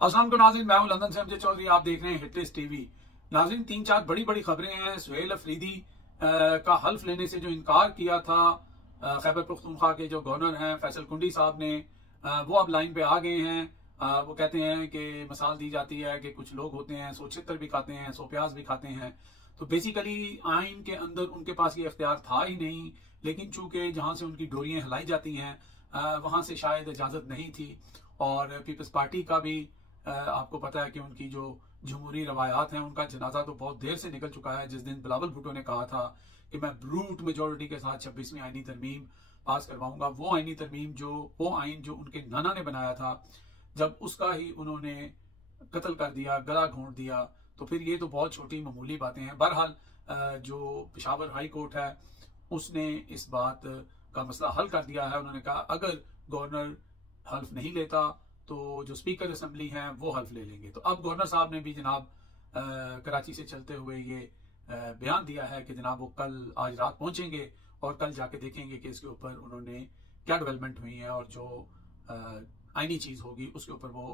अस्सलाम वालेकुम नाज़रीन, मैं हूं लंदन से अमजद चौधरी। आप देख रहे हैं हिटलिस्ट टीवी। नाज़रीन, 3-4 बड़ी बड़ी खबरें हैं। सुहेल अफरीदी का हल्फ लेने से जो इनकार किया था खैबर पख्तूनख्वा के जो गवर्नर हैं फैसल कुंडी साहब ने, वो अब लाइन पे आ गए हैं। वो कहते हैं कि मिसाल दी जाती है कि कुछ लोग होते हैं 100 छितर भी खाते हैं, 100 प्याज भी खाते हैं। तो बेसिकली आइन के अंदर उनके पास ये इख्तियार था ही नहीं, लेकिन चूंकि जहां से उनकी डोरियां हिलाई जाती हैं वहां से शायद इजाजत नहीं थी। और पीपल्स पार्टी का भी आपको पता है कि उनकी जो जमहूरी रवायात हैं उनका जनाजा तो बहुत देर से निकल चुका है। जिस दिन बिलावल भुट्टो ने कहा था कि मैं ब्रूट मेजोरिटी के साथ 26वीं आईनी तरमीम पास करवाऊंगा, वो आईनी तरमीम वो आइन जो उनके नाना ने बनाया था, जब उसका ही उन्होंने कत्ल कर दिया, गला घोंट दिया, तो फिर ये तो बहुत छोटी मामूली बातें हैं। बहरहाल जो पेशावर हाई कोर्ट है उसने इस बात का मसला हल कर दिया है। उन्होंने कहा अगर गवर्नर हल्फ नहीं लेता तो जो स्पीकर असेंबली हैं वो हल्फ ले लेंगे। तो अब गवर्नर साहब ने भी जनाब कराची से चलते हुए ये बयान दिया है कि जनाब वो कल आज रात पहुंचेंगे और कल जाके देखेंगे कि इसके ऊपर उन्होंने क्या डेवलपमेंट हुई है और जो आईनी चीज होगी उसके ऊपर वो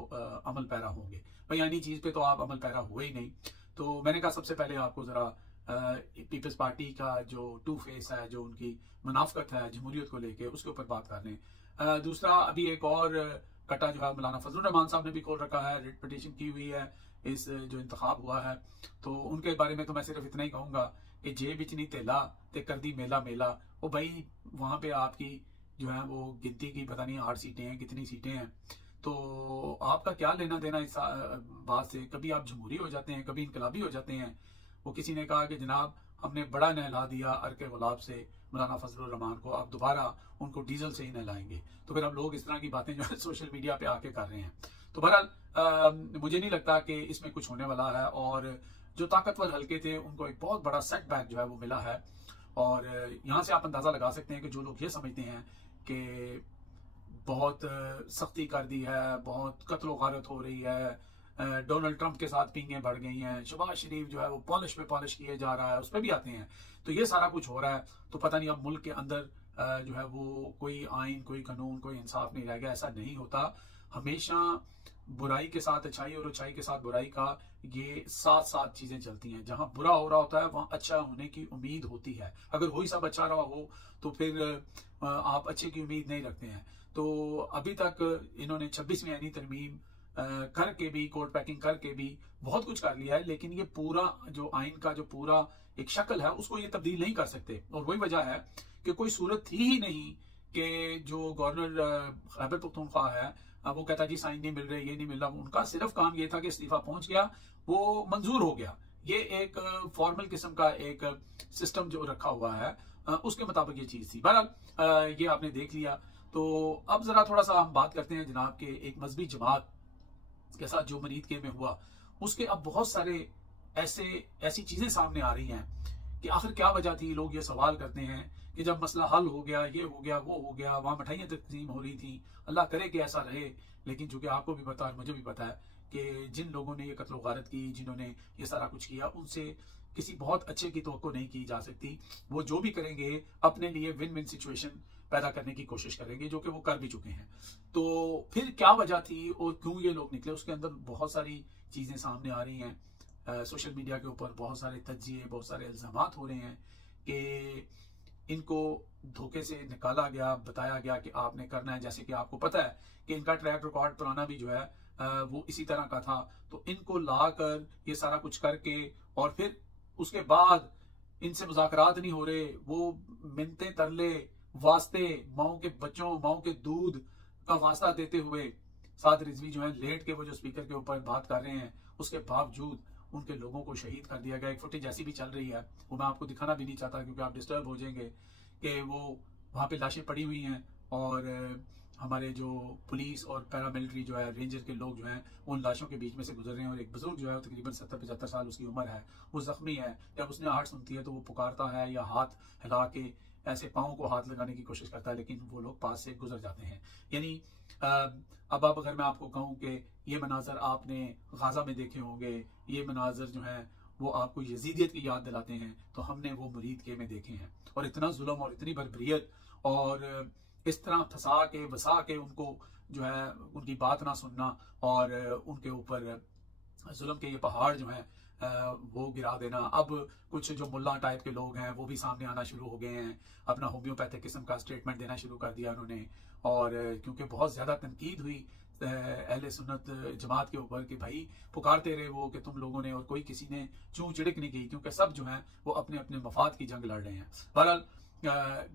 अमल पैरा होंगे। भाई आईनी चीज पे तो आप अमल पैरा हुए ही नहीं। तो मैंने कहा सबसे पहले आपको जरा पीपल्स पार्टी का जो टू फेस है, जो उनकी मुनाफकत है जमहूरियत को लेके, उसके ऊपर बात कर लें। दूसरा, अभी एक और कटा जो है मौलाना फजलुर रहमान साहब ने भी खोल रखा है, रिट पिटीशन की हुई है इस जो इंतखाब हुआ है। तो उनके बारे में तो मैं सिर्फ इतना ही कहूंगा कि जेब इचनी तेला ते कर दी मेला मेला। वो भाई वहां पे आपकी जो है वो गिनती की पता नहीं 8 सीटें हैं, कितनी सीटें हैं, तो आपका क्या लेना देना इस बात से। कभी आप जमहूरी हो जाते हैं, कभी इनकलाबी हो जाते हैं। वो किसी ने कहा कि जनाब हमने बड़ा नहला दिया अर्के गुलाब से मौलाना फजलुर रहमान को, अब दोबारा उनको डीजल से ही नहलाएंगे। तो फिर अब लोग इस तरह की बातें जो है सोशल मीडिया पे आके कर रहे हैं। तो बहरहाल मुझे नहीं लगता कि इसमें कुछ होने वाला है। और जो ताकतवर हल्के थे उनको एक बहुत बड़ा सेटबैक जो है वो मिला है। और यहाँ से आप अंदाजा लगा सकते हैं कि जो लोग ये समझते हैं कि बहुत सख्ती कर दी है, बहुत कत्ल गारत हो रही है, डोनाल्ड ट्रंप के साथ पींगे बढ़ गई हैं, शहबाज शरीफ जो है वो पॉलिश पे पॉलिश किए जा रहा है, उस पर भी आते हैं, तो ये सारा कुछ हो रहा है। तो पता नहीं अब मुल्क के अंदर जो है वो कोई आइन, कोई कानून, कोई इंसाफ नहीं रह गया। ऐसा नहीं होता। हमेशा बुराई के साथ अच्छाई और अच्छाई के साथ बुराई का ये साथ साथ चीजें चलती हैं। जहां बुरा हो रहा होता है वहां अच्छा होने की उम्मीद होती है। अगर वही सब अच्छा रहा हो तो फिर आप अच्छे की उम्मीद नहीं रखते हैं। तो अभी तक इन्होंने 26वीं आईनी तरमीम करके भी, कोर्ट पैकिंग करके भी बहुत कुछ कर लिया है, लेकिन ये पूरा जो आइन का जो पूरा एक शक्ल है उसको ये तब्दील नहीं कर सकते। और वही वजह है कि कोई सूरत थी ही नहीं कि जो गवर्नर खैबर पख्तूनख्वा है वो कहता जी साइन नहीं मिल रहे, ये नहीं मिल रहा। उनका सिर्फ काम ये था कि इस्तीफा पहुंच गया, वो मंजूर हो गया। ये एक फॉर्मल किस्म का एक सिस्टम जो रखा हुआ है उसके मुताबिक ये चीज थी। बहरहाल ये आपने देख लिया। तो अब जरा थोड़ा सा हम बात करते हैं जनाब के एक मजहबी जमात के साथ जो मरीद के में हुआ, उसके अब बहुत सारे ऐसी चीजें सामने आ रही हैं कि आखिर क्या वजह थी। लोग ये सवाल करते हैं कि जब मसला हल हो गया, ये हो गया, वो हो गया, वहां मिठाइयां तकसीम हो रही थी, अल्लाह करे कि ऐसा रहे। लेकिन चूंकि आपको भी पता है मुझे भी पता है कि जिन लोगों ने ये कत्ल गारत की, जिन्होंने ये सारा कुछ किया, उनसे किसी बहुत अच्छे की तवक्को नहीं की जा सकती। वो जो भी करेंगे अपने लिए विन विन सिचुएशन पैदा करने की कोशिश करेंगे, जो कि वो कर भी चुके हैं। तो फिर क्या वजह थी और क्यों ये लोग निकले, उसके अंदर बहुत सारी चीजें सामने आ रही हैं। सोशल मीडिया के ऊपर बहुत सारे तज्जिए, बहुत सारे इल्जामात हो रहे हैं कि इनको धोखे से निकाला गया, बताया गया कि आपने करना है। जैसे कि आपको पता है कि इनका ट्रैक रिकॉर्ड पुराना भी जो है वो इसी तरह का था। तो इनको लाकर ये सारा कुछ करके और फिर उसके बाद इनसे मुज़ाकरात नहीं हो रहे, वो मिन्नतें तरले वास्ते, माओ के बच्चों, माओ के दूध का वास्ता देते हुए साद रिजवी जो है लेट के वो जो स्पीकर के ऊपर बात कर रहे हैं, उसके बावजूद उनके लोगों को शहीद कर दिया गया। एक फुटेज ऐसी भी चल रही है, वो मैं आपको दिखाना भी नहीं चाहता क्योंकि आप डिस्टर्ब हो जाएंगे, कि वो वहां पे लाशें पड़ी हुई हैं और हमारे जो पुलिस और पैरामिलिट्री जो है, रेंजर के लोग जो हैं, उन लाशों के बीच में से गुजर रहे हैं। और एक बुजुर्ग जो है तकरीबन 70-75 साल उसकी उम्र है, वो जख्मी है। जब उसने हार्ट सुनती है तो वो पुकारता है या हाथ हिला के ऐसे पाँव को हाथ लगाने की कोशिश करता है, लेकिन वो लोग पास से गुजर जाते हैं। यानी अब अगर मैं आपको कहूँ कि ये मनाजर आपने गाजा में देखे होंगे, ये मनाजर जो है वो आपको यजीदियत की याद दिलाते हैं, तो हमने वो मुरीद के में देखे हैं। और इतना जुल्म और इतनी बर्बरियत और इस तरह फंसा के बसा के उनको जो है उनकी बात ना सुनना और उनके ऊपर जुल्म के ये पहाड़ जो हैं वो गिरा देना। अब कुछ जो मुल्ला टाइप के लोग हैं वो भी सामने आना शुरू हो गए हैं, अपना होम्योपैथिक किस्म का स्टेटमेंट देना शुरू कर दिया उन्होंने। और क्योंकि बहुत ज़्यादा तनकीद हुई अहले सुन्नत जमात के ऊपर कि भाई पुकारते रहे वो कि तुम लोगों ने, और कोई किसी ने चूं चिड़क नहीं की, क्योंकि सब जो हैं वो अपने अपने मफाद की जंग लड़ रहे हैं। बहरहाल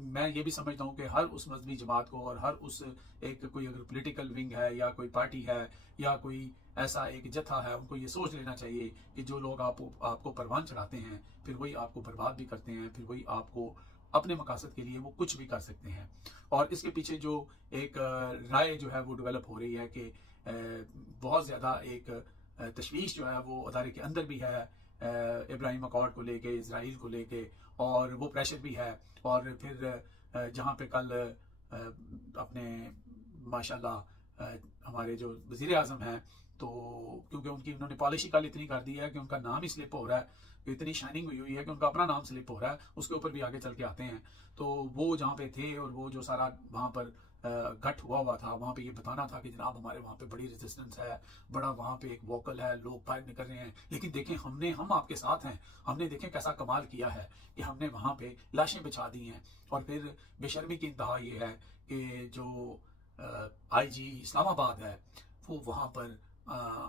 मैं ये भी समझता हूँ कि हर उस मजहबी जमात को और हर उस एक कोई अगर पॉलिटिकल विंग है या कोई पार्टी है या कोई ऐसा एक जत्था है, उनको ये सोच लेना चाहिए कि जो लोग आपको परवान चढ़ाते हैं फिर वही आपको बर्बाद भी करते हैं, फिर वही आपको अपने मकासद के लिए वो कुछ भी कर सकते हैं। और इसके पीछे जो एक राय जो है वो डेवलप हो रही है कि बहुत ज़्यादा एक तशवीश जो है वो अदारे के अंदर भी है इब्राहिम अकॉर्ड को लेके, इसराइल को लेके, और वो प्रेशर भी है। और फिर जहाँ पे कल अपने माशाल्लाह हमारे जो वज़ीर आज़म हैं, तो क्योंकि उनकी उन्होंने पॉलिसी कल इतनी कर दी है कि उनका नाम ही स्लिप हो रहा है, इतनी शाइनिंग हुई हुई है कि उनका अपना नाम स्लिप हो रहा है, उसके ऊपर भी आगे चल के आते हैं। तो वो जहाँ पे थे और वो जो सारा वहाँ पर गठ हुआ था, वहाँ पे ये बताना था कि जनाब हमारे वहाँ पे बड़ी रेजिस्टेंस है, बड़ा वहाँ पे एक वोकल है, लोग फाइट नहीं कर रहे हैं, लेकिन देखें हम आपके साथ हैं, हमने देखें कैसा कमाल किया है कि हमने वहाँ पे लाशें बिछा दी हैं। और फिर बेशर्मी की इंतहा ये है कि जो IG इस्लामाबाद है वो वहाँ पर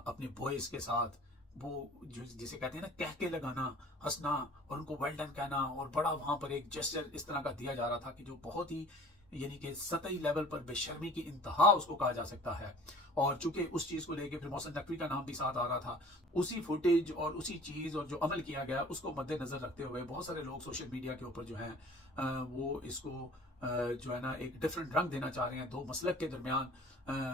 अपने बॉयज के साथ वो जो जिसे कहते हैं ना कह के लगाना, हंसना और उनको वेल डन कहना, और बड़ा वहां पर एक जेस्चर इस तरह का दिया जा रहा था कि जो बहुत ही यानी कि सतही लेवल पर बेशर्मी की इंतहा उसको कहा जा सकता है। और चूंकि उस चीज को लेके फिर मोहसिन नकवी का नाम भी साथ आ रहा था, उसी फुटेज और उसी चीज और जो अमल किया गया उसको मद्देनजर रखते हुए बहुत सारे लोग सोशल मीडिया के ऊपर जो है वो इसको जो है ना एक डिफरेंट रंग देना चाह रहे हैं, दो मसलक के दरमियान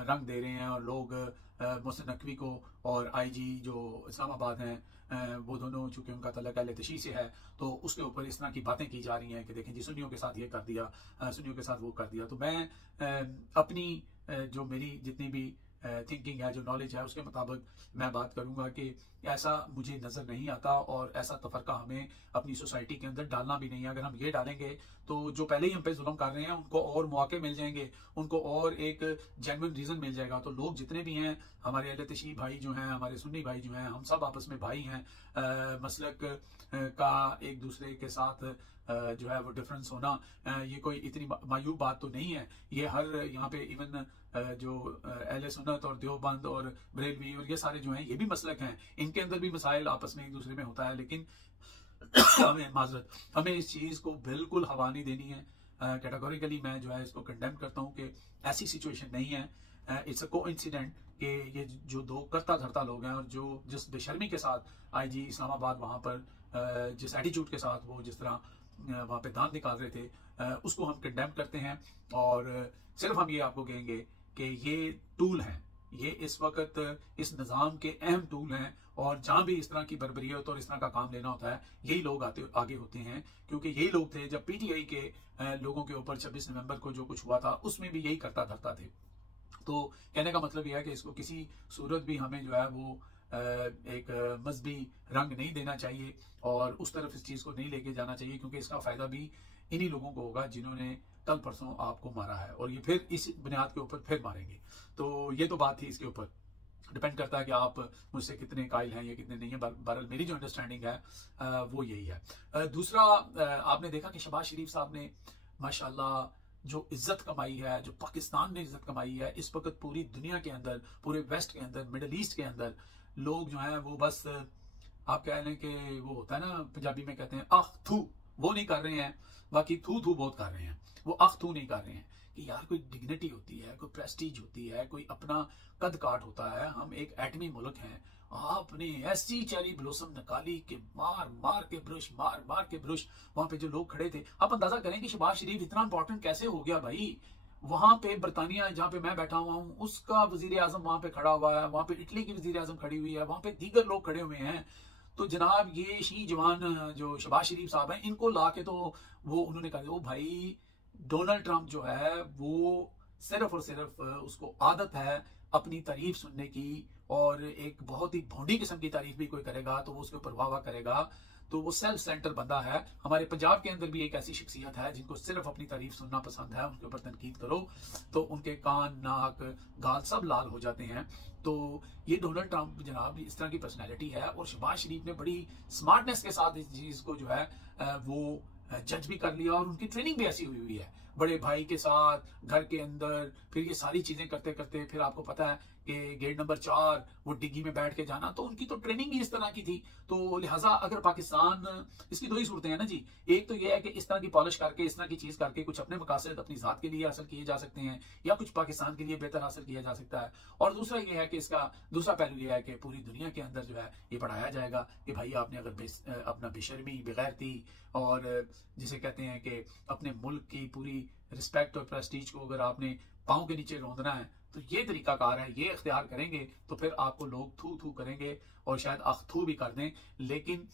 रंग दे रहे हैं। और लोग मोहसिन नकवी को और IG जो इस्लामाबाद हैं वो दोनों चूंकि उनका तल्लुक अहले तशीह से है, तो उसके ऊपर इस तरह की बातें की जा रही हैं कि देखें जी सुन्नियों के साथ ये कर दिया, सुन्नियों के साथ वो कर दिया। तो मैं अपनी जो मेरी जितनी भी थिंकिंग है, जो नॉलेज है, उसके मुताबिक मैं बात करूंगा कि ऐसा मुझे नजर नहीं आता और ऐसा तफरका हमें अपनी सोसाइटी के अंदर डालना भी नहीं है। अगर हम ये डालेंगे तो जो पहले ही हम पे जुल्म कर रहे हैं उनको और मौके मिल जाएंगे, उनको और एक जेन्युइन रीजन मिल जाएगा। तो लोग जितने भी हैं, हमारे अहले तशीह भाई जो हैं, हमारे सुन्नी भाई जो हैं, हम सब आपस में भाई हैं। मसलक का एक दूसरे के साथ जो है वो डिफरेंस होना ये कोई इतनी मायूब बात तो नहीं है। ये हर यहाँ पे इवन जो अहले सुन्नत और देवबंद और बरेलवी और ये सारे जो हैं ये भी मसलक हैं, इनके अंदर भी मसाइल आपस में एक दूसरे में होता है। लेकिन हमें इस चीज को बिल्कुल हवा नहीं देनी है। कैटेगोरिकली मैं जो है इसको कंडेम करता हूँ कि ऐसी सिचुएशन नहीं है। इट्स अ कोइंसिडेंट कि ये जो दो करता धरता लोग हैं और जो जिस बेशर्मी के साथ IG इस्लामाबाद वहां पर जिस एटीट्यूड के साथ वो जिस तरह वहां पे दांत निकाल रहे थे, उसको हम कंडेम करते हैं। और सिर्फ हम ये आपको कहेंगे कि ये टूल हैं, ये इस वक्त इस निज़ाम के अहम टूल हैं। और जहां भी इस तरह की बर्बरियत और इस तरह का काम लेना होता है यही लोग आगे होते हैं, क्योंकि यही लोग थे जब PTI के लोगों के ऊपर 26 नवंबर को जो कुछ हुआ था उसमें भी यही करता धरता थे। तो कहने का मतलब यह है कि इसको किसी सूरत भी हमें जो है वो एक मजहबी रंग नहीं देना चाहिए और उस तरफ इस चीज को नहीं लेके जाना चाहिए, क्योंकि इसका फायदा भी इन्हीं लोगों को होगा जिन्होंने कल परसों आपको मारा है और ये फिर इस बुनियाद के ऊपर फिर मारेंगे। तो ये तो बात थी, इसके ऊपर डिपेंड करता है कि आप मुझसे कितने कायल हैं या कितने नहीं है। बहरहाल मेरी जो अंडरस्टैंडिंग है वो यही है। दूसरा आपने देखा कि शहबाज शरीफ साहब ने माशाल्लाह जो इज्जत कमाई है, जो पाकिस्तान ने इज्जत कमाई है, इस वक्त पूरी दुनिया के अंदर, पूरे वेस्ट के अंदर, मिडल ईस्ट के अंदर लोग जो हैं वो बस आप कह लें कि वो होता है ना पंजाबी में कहते हैं आख थू, वो नहीं कर रहे हैं। बाकी थू थू बहुत कर रहे हैं, वो आख थू नहीं कर रहे हैं कि यार कोई डिग्निटी होती है, कोई प्रेस्टीज होती है, कोई अपना कद काट होता है। हम एक एटमी मुल्क हैं, आपने ऐसी चेरी ब्लॉसम निकाली कि मार मार के ब्रश, मार मार के ब्रश। वहां पे जो लोग खड़े थे, आप अंदाजा करें कि शहबाज शरीफ इतना इंपॉर्टेंट कैसे हो गया भाई। वहां पे बरतानिया जहां पे मैं बैठा हुआ हूँ उसका वजीर आजम वहां पे खड़ा हुआ है, वहां पे इटली की वजीर आजम खड़ी हुई है, वहां पे दीगर लोग खड़े हुए हैं। तो जनाब ये शी जवान जो शहबाज शरीफ साहब हैं, इनको ला के तो वो उन्होंने कहा ओ भाई डोनाल्ड ट्रंप जो है वो सिर्फ और सिर्फ उसको आदत है अपनी तारीफ सुनने की, और एक बहुत ही भोंडी किस्म की तारीफ भी कोई करेगा तो वो उसके ऊपर वाह वाह करेगा। तो वो सेल्फ सेंटर बंदा है। हमारे पंजाब के अंदर भी एक ऐसी शख्सियत है जिनको सिर्फ अपनी तारीफ सुनना पसंद है, उनके ऊपर तनकीद करो तो उनके कान, नाक, गाल सब लाल हो जाते हैं। तो ये डोनाल्ड ट्रंप जनाब इस तरह की पर्सनैलिटी है, और शहबाज शरीफ ने बड़ी स्मार्टनेस के साथ इस चीज को जो है वो जज भी कर लिया, और उनकी ट्रेनिंग भी ऐसी हुई है बड़े भाई के साथ घर के अंदर। फिर ये सारी चीजें करते करते फिर आपको पता है कि गेट नंबर 4 वो डिग्गी में बैठ के जाना, तो उनकी तो ट्रेनिंग ही इस तरह की थी। तो लिहाजा अगर पाकिस्तान, इसकी दो ही सूरतें हैं ना जी, एक तो ये है कि इस तरह की पॉलिश करके, इस तरह की चीज करके कुछ अपने मकासद अपनी जात के लिए हासिल किए जा सकते हैं, या कुछ पाकिस्तान के लिए बेहतर हासिल किया जा सकता है। और दूसरा ये है कि इसका दूसरा पहलू ये है कि पूरी दुनिया के अंदर जो है ये बढ़ाया जाएगा कि भाई आपने अगर अपना बेशर्मी, बेगैरती और जिसे कहते हैं कि अपने मुल्क की पूरी रिस्पेक्ट और प्रेस्टीज को अगर आपने पांव के नीचे रौंदना है, तो ये तरीकाकार है, ये इख्तियार करेंगे तो फिर आपको लोग थू थू करेंगे और शायद अखथू भी कर दें, लेकिन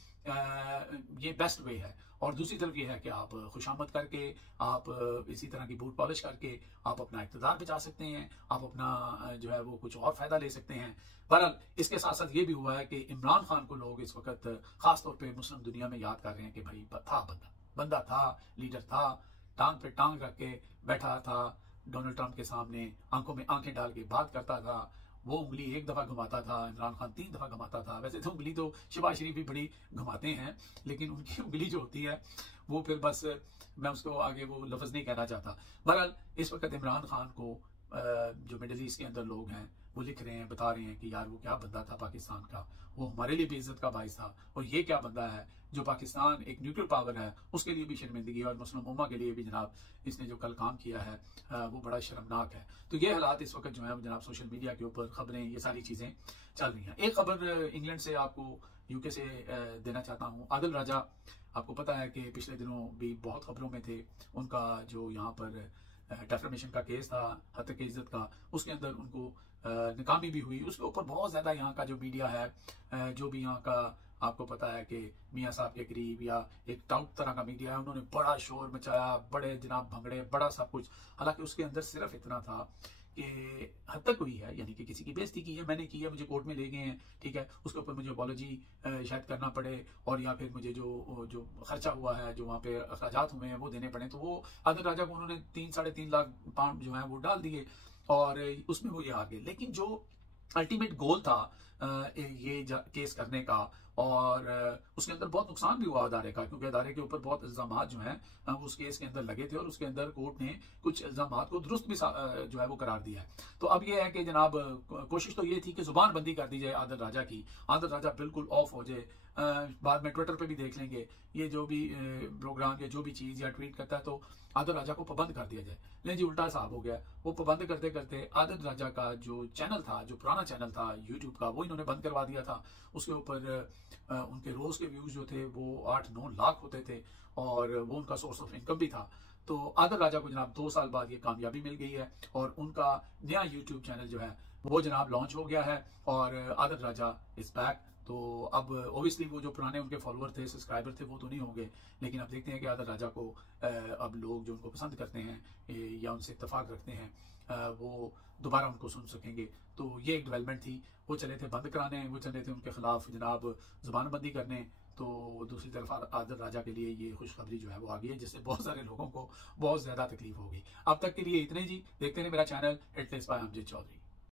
ये बेस्ट वे है। और दूसरी तरफ ये है कि आप खुशामद करके, आप इसी तरह की बूट पॉलिश करके आप अपना इक़्तिदार बचा सकते हैं, आप अपना जो है वो कुछ और फायदा ले सकते हैं। बहरहाल इसके साथ साथ ये भी हुआ है कि इमरान खान को लोग इस वक्त खासतौर पर मुस्लिम दुनिया में याद कर रहे हैं कि भाई था बंदा था, लीडर था, टांग पे टांग रख के बैठा था डोनाल्ड ट्रंप के सामने, आंखों में आंखें डाल के बात करता था। वो उंगली एक दफा घुमाता था, इमरान खान 3 दफा घुमाता था। वैसे तो उंगली तो शहबाज शरीफ भी बड़ी घुमाते हैं, लेकिन उनकी उंगली जो होती है वो फिर बस, मैं उसको आगे वो लफ्ज नहीं कहना चाहता। बहरहाल इस वक्त इमरान खान को जो मिडिल ईस्ट के अंदर लोग हैं वो लिख रहे हैं, बता रहे हैं कि यार वो क्या बंदा था पाकिस्तान का, वो हमारे लिए भी इज्जत का बाइस था, और ये क्या बंदा है जो पाकिस्तान एक न्यूक्लियर पावर है उसके लिए भी शर्मिंदगी, और मुस्लिम उम्मा के लिए भी जनाब इसने जो कल काम किया है वो बड़ा शर्मनाक है। तो ये हालात इस वक्त जो है जनाब सोशल मीडिया के ऊपर खबरें, ये सारी चीजें चल रही हैं। एक खबर इंग्लैंड से आपको, यूके से देना चाहता हूँ। आदिल राजा, आपको पता है कि पिछले दिनों भी बहुत खबरों में थे, उनका जो यहाँ पर डेफेमेशन का केस था, हत्या की इज्जत का, उसके अंदर उनको नाकामी भी हुई। उसके ऊपर बहुत ज्यादा यहाँ का जो मीडिया है, जो भी यहाँ का आपको पता है कि मियाँ साहब के करीब या एक टाउट तरह का मीडिया है, उन्होंने बड़ा शोर मचाया, बड़े जनाब भंगड़े, बड़ा सब कुछ। हालांकि उसके अंदर सिर्फ इतना था कि हद तक हुई है, यानी कि किसी की बेइज्जती की है, मैंने की है, मुझे कोर्ट में ले गए हैं, ठीक है, उसके ऊपर मुझे अपॉलॉजी शायद करना पड़े, और या फिर मुझे जो खर्चा हुआ है, जो वहाँ पे अखराजात हुए हैं वो देने पड़े। तो वो आदिल राजा को उन्होंने 3-3.5 लाख पाउंड जो है वो डाल दिए, और उसमें वो ये आ गए। लेकिन जो अल्टीमेट गोल था ये केस करने का, और उसके अंदर बहुत नुकसान भी हुआ अदारे का, क्योंकि अदारे के ऊपर बहुत इल्जाम जो हैं उस केस के अंदर लगे थे, और उसके अंदर कोर्ट ने कुछ इल्जाम को दुरुस्त भी जो है वो करार दिया है। तो अब ये है कि जनाब कोशिश तो ये थी कि जुबान बंदी कर दी जाए आदिल राजा की, आदिल राजा बिल्कुल ऑफ हो जाए। बाद में ट्विटर पे भी देख लेंगे, ये जो भी प्रोग्राम या जो भी चीज या ट्वीट करता है तो आदिल राजा को पाबंद कर दिया जाए। नहीं जी, उल्टा साहब हो गया। वो पाबंद करते करते आदिल राजा का जो चैनल था, जो पुराना चैनल था यूट्यूब का, वो इन्होंने बंद करवा दिया था। उसके ऊपर उनके रोज के व्यूज जो थे वो 8-9 लाख होते थे, और वो उनका सोर्स ऑफ इनकम भी था। तो आदिल राजा को जनाब 2 साल बाद ये कामयाबी मिल गई है, और उनका नया यूट्यूब चैनल जो है वो जनाब लॉन्च हो गया है, और आदिल राजा इज बैक। तो अब ओबियसली वो जो पुराने उनके फॉलोअर थे, सब्सक्राइबर थे, वो तो नहीं होंगे, लेकिन अब देखते हैं कि आदिल राजा को अब लोग जो उनको पसंद करते हैं या उनसे इत्तेफाक रखते हैं वो दोबारा उनको सुन सकेंगे। तो ये एक डेवलपमेंट थी। वो चले थे बंद कराने, वो चले थे उनके खिलाफ जनाब जुबानबंदी करने, तो दूसरी तरफ आदिल राजा के लिए ये खुशखबरी जो है वो आ गई है, जिससे बहुत सारे लोगों को बहुत ज्यादा तकलीफ होगी। अब तक के लिए इतने जी। देखते रहे मेरा channel hitlist by Amjad Chaudhary.